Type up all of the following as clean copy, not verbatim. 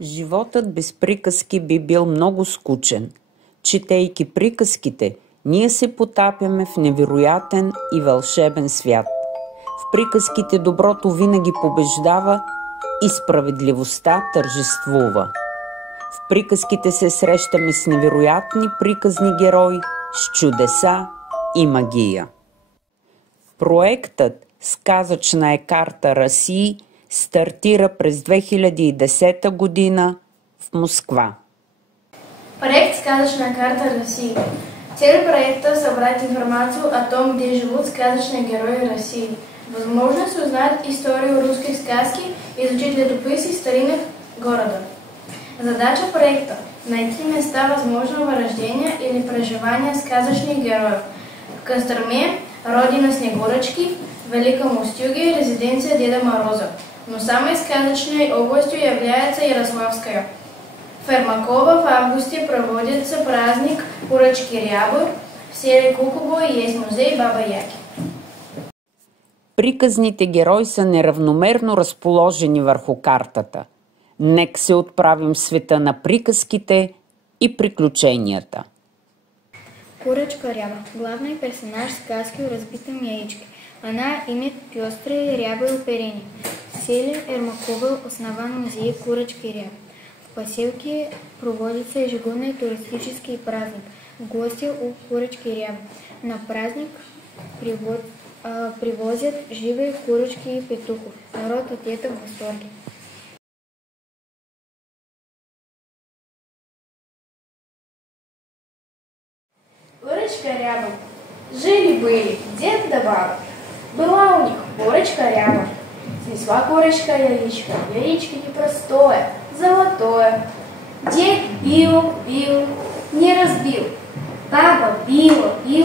Животът без приказки би бил много скучен. Четейки приказките, ние се потапяме в невероятен и вълшебен свят. В приказките доброто винаги побеждава и справедливостта тържествува. В приказките се срещаме с невероятни приказни герои, с чудеса и магия. Проектът Сказъчна е карта Расии стартира през 2010 година в Москва. Проект «Сказочная карта России». Цель проекта – собрать информацию о том, где живут сказочные герои России. Возможность узнать историю русской сказки и изучить летописи старинных городов. Задача проекта – найти места возможного рождения или проживания сказочных героев. В Костроме – родина Снегурочки, в Великом Устюге – резиденция Деда Мороза. Но самой сказочной областью является Ярославская. В Ермаково в августе проводится праздник Курочки Рябы. В селе Кукубо есть музей Баба Яги. Приказните герои са неравномерно разположени върху картата. Нека се отправим в света на приказките и приключенията. Курочка Ряба. Главный персонаж сказки о разбитом яичке. Она имеет пестрые рябые оперения. В селе Ермаково основан музей Курочки Рябы. В поселке проводится ежегодный туристический праздник в гости у Курочки Рябы. На праздник привозят живые курочки и петухов. Народ от этого в восторге. Курочка Ряба. Жили-были дед да баба. Была у них курочка Ряба. Снесла курочка яичко. Яичко непростое, золотое. Дед бил, не разбил. Баба била, не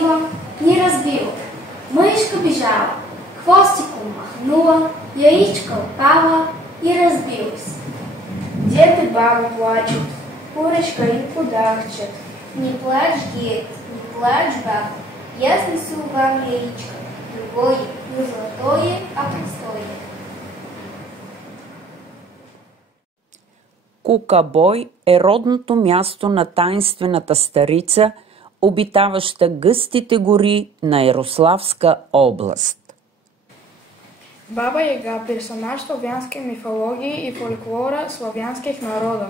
разбила. Мышка бежала, хвостиком махнула, яичко упала и разбилась. Дед и баба плачут, курочка им кудахчет. Не плачь, дед, не плачь, баба, я снесу вам яичко. Другое, не золотое, а простое. Кукабой е родното място на таинствената старица, обитаваща гъстите гори на Ярославска област. Баба Яга – персонаж славянской мифологии и фольклора славянских народов.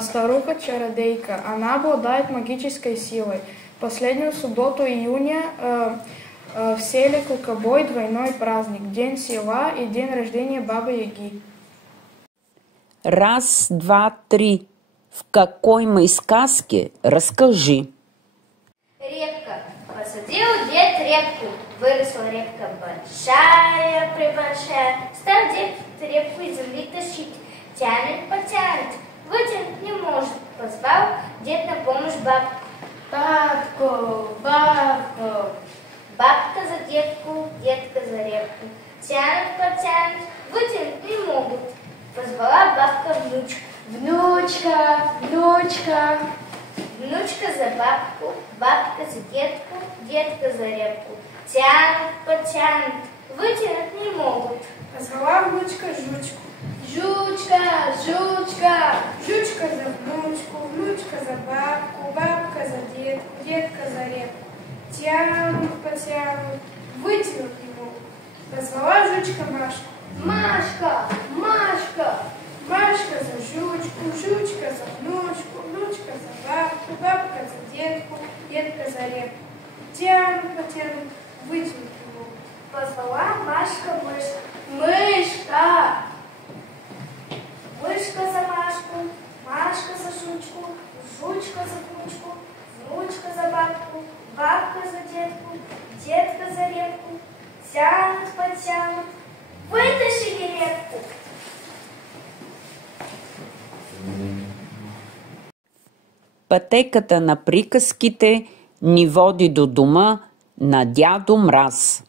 Старуха-чародейка. Она обладает магической силой. Последнюю субботу июня в селе Кукабой двойной праздник – День села и день рождения Бабы Яги. Раз, два, три. В какой мы сказке? Расскажи. Репка. Посадил дед репку. Выросла репка большая-пребольшая. Стал дед репку из земли тащить. Тянет, потянет. Вытянуть не может. Позвал дед на помощь бабку. Бабку, бабку. Бабка за детку, детка за репку. Тянут, потянут. Вытянуть не могут. Позвала бабка внучку. Внучка, внучка. Внучка за бабку, бабка за детку, детка за репку. Тянут, потянут, вытянуть не могут. Позвала внучка жучку. Жучка, жучка. Жучка за внучку, внучка за бабку, бабка за детку, детка за репку. Тянут, потянут, вытянуть не могут. Позвала жучка Машку. Машка, Машка. Машка за жучку, жучка за внучку, внучка за бабку, бабка за детку, детка за репку. Тянут, потянут, вытянуть его. Позвала Машка мышка. Мышка. Мышка за Машку, Машка за жучку, жучка за внучку, внучка за бабку, бабка за детку, детка за репку. Тянут, потянут, вытащили репку. Пътеката на приказките ни води до дома на Дядо Мраз.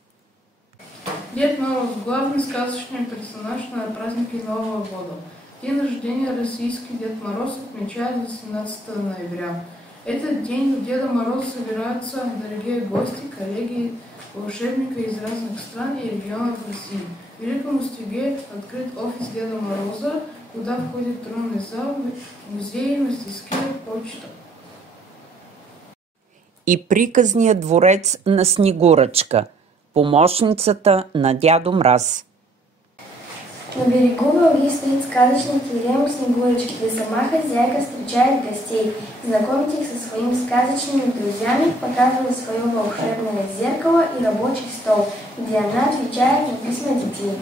Дед Мороз – главный сказочный персонаж на празднике Нового года. День рождения российский Дед Мороз отмечают 18 ноября. Этот день у Деда Мороза собираются дорогие гости, коллеги, волшебники из разных стран и регионов России. В Великом Устюге открыт офис Деда Мороза, куда входит тронный зал, музей, мастерские, почта. И приказният дворец на Снегурочка, помощницата на Дядо Мраз. На берегу Волги стоит сказочный терем у Снегурочки, где сама хозяйка встречает гостей, знакомит их со своими сказочными друзьями, показывает свое волшебное зеркало и рабочий стол, где она отвечает на письма детей.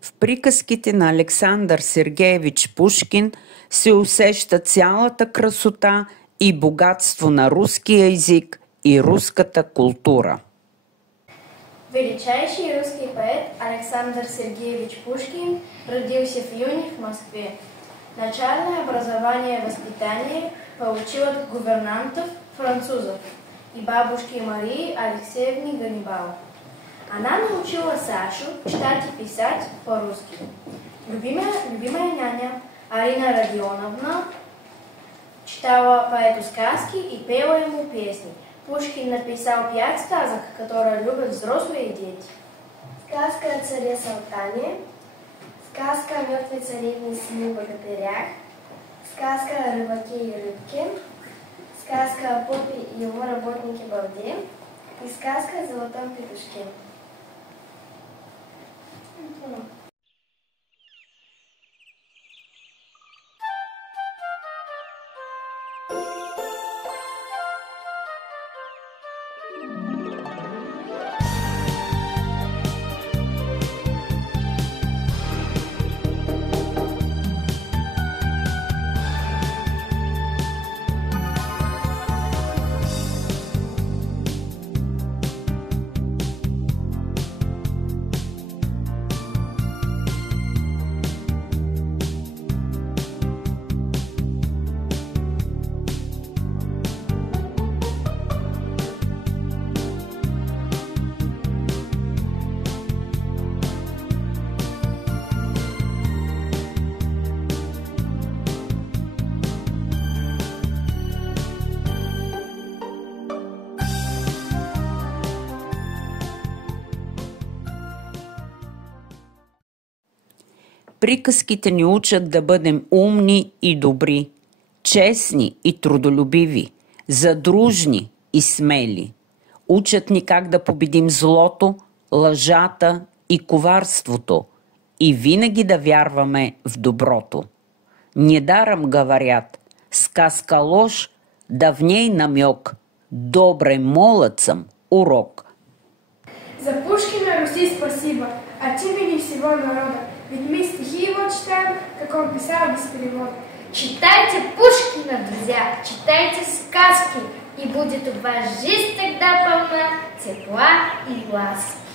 В приказките на Александър Сергеевич Пушкин се усеща цялата красота и богатство на руския език и руската култура. Величайший русский поэт Александр Сергеевич Пушкин родился в июне в Москве. Начальное образование и воспитание получил от гувернантов французов и бабушки Марии Алексеевны Ганнибал. Она научила Сашу читать и писать по-русски. Любимая няня Арина Родионовна читала поэту сказки и пела ему песни. Пушкин написал 5 сказок, которые любят взрослые дети. Сказка о царе Салтане, сказка о мертвой царевне и 7 богатырях, сказка о рыбаке и рыбке, сказка о попе и его работнике Балде и сказка о золотом петушке. Приказките ни учат да бъдем умни и добри, честни и трудолюбиви, задружни и смели. Учат ни как да победим злото, лъжата и коварството и винаги да вярваме в доброто. Недаром говорят, сказка ложь, да в ней намек, добре молодцам урок. За Пушкина Руси спасибо, от имени всего народа. Ведь мы стихи его читаем, как он писал без перевода. Читайте Пушкина, друзья, читайте сказки, и будет у вас жизнь тогда полна тепла и ласки.